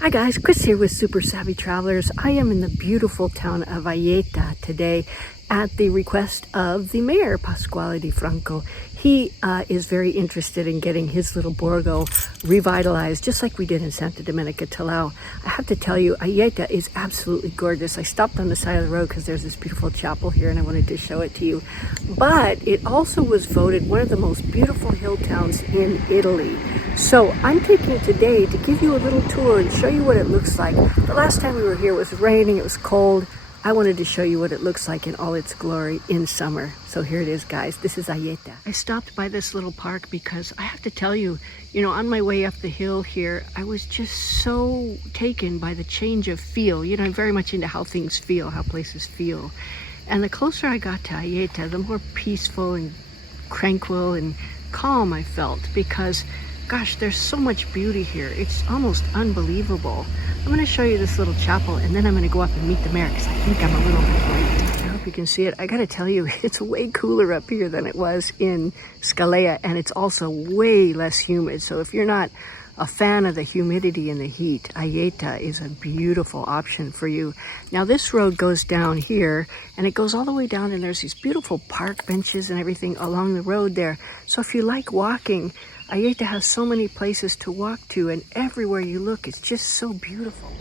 Hi guys, Chris here with Super Savvy Travelers. I am in the beautiful town of Aieta today at the request of the mayor, Pasquale di Franco. He is very interested in getting his little Borgo revitalized, just like we did in Santa Domenica Talao. I have to tell you, Aieta is absolutely gorgeous. I stopped on the side of the road because there's this beautiful chapel here and I wanted to show it to you. But it also was voted one of the most beautiful hill towns in Italy. So I'm taking today to give you a little tour and show you what it looks like. The last time we were here it was raining, it was cold. I wanted to show you what it looks like in all its glory in summer. So here it is, guys. This is Aieta. I stopped by this little park because I have to tell you, on my way up the hill here, I was just so taken by the change of feel. I'm very much into how things feel, how places feel. And the closer I got to Aieta, the more peaceful and tranquil and calm I felt because gosh, there's so much beauty here. It's almost unbelievable. I'm going to show you this little chapel and then I'm going to go up and meet the mayor because I think I'm a little bit late. I hope you can see it. I got to tell you, it's way cooler up here than it was in Scalea, and it's also way less humid. So if you're not a fan of the humidity and the heat, Aieta is a beautiful option for you. Now this road goes down here and it goes all the way down, and there's these beautiful park benches and everything along the road there. So if you like walking, Aieta has so many places to walk to, and everywhere you look, it's just so beautiful.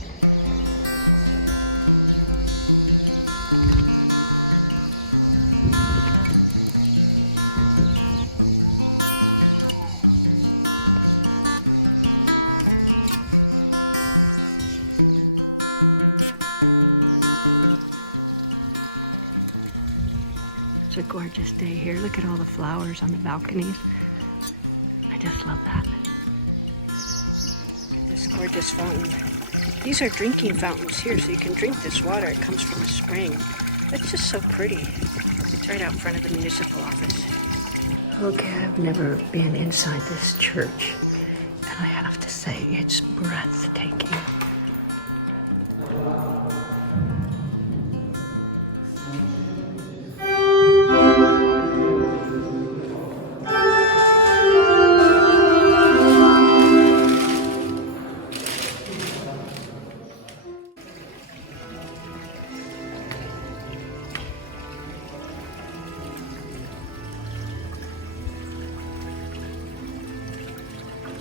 It's a gorgeous day here. Look at all the flowers on the balconies. I just love that. This gorgeous fountain. These are drinking fountains here, so you can drink this water. It comes from a spring. It's just so pretty. It's right out front of the municipal office. Okay, I've never been inside this church, and I have to say it's breathtaking.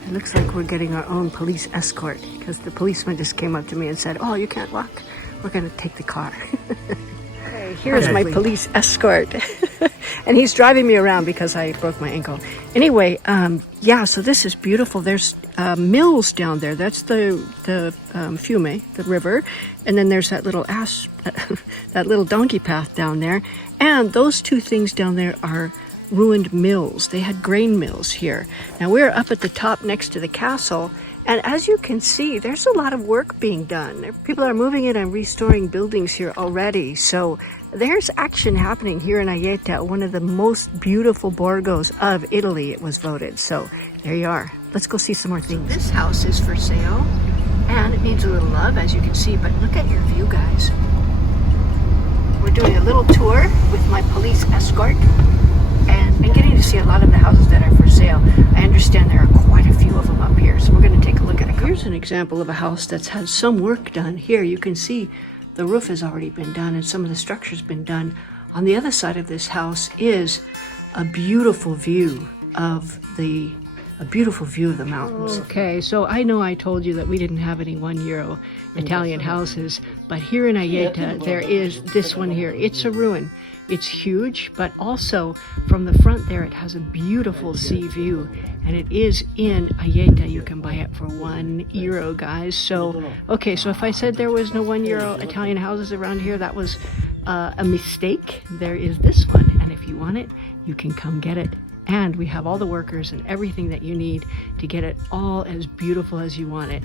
It looks like we're getting our own police escort because the policeman just came up to me and said, "Oh, you can't walk. We're going to take the car." Okay, here's my police escort. And he's driving me around because I broke my ankle. Anyway, yeah, so this is beautiful. There's mills down there. That's the Fiume, the river. And then there's that little that little donkey path down there. And those two things down there are ruined mills. They had grain mills here. Now we're up at the top next to the castle, and as you can see, there's a lot of work being done. People are moving in and restoring buildings here already. So there's action happening here in Aieta, one of the most beautiful Borgos of Italy, it was voted. So there you are. Let's go see some more things. So this house is for sale and it needs a little love, as you can see, but look at your view, guys. We're doing a little tour with my police escort. And I'm getting to see a lot of the houses that are for sale. I understand there are quite a few of them up here, so we're going to take a look at a couple. Here's an example of a house that's had some work done. Here you can see the roof has already been done and some of the structure's been done. On the other side of this house is a beautiful view of the mountains. Okay, so I know I told you that we didn't have any €1 Italian houses, but here in Aieta there is this one here. It's a ruin. It's huge, but also from the front there it has a beautiful sea view, and it is in Aieta. You can buy it for €1, guys. So, okay, so if I said there was no €1 Italian houses around here, that was a mistake. There is this one, and if you want it, you can come get it. And we have all the workers and everything that you need to get it all as beautiful as you want it.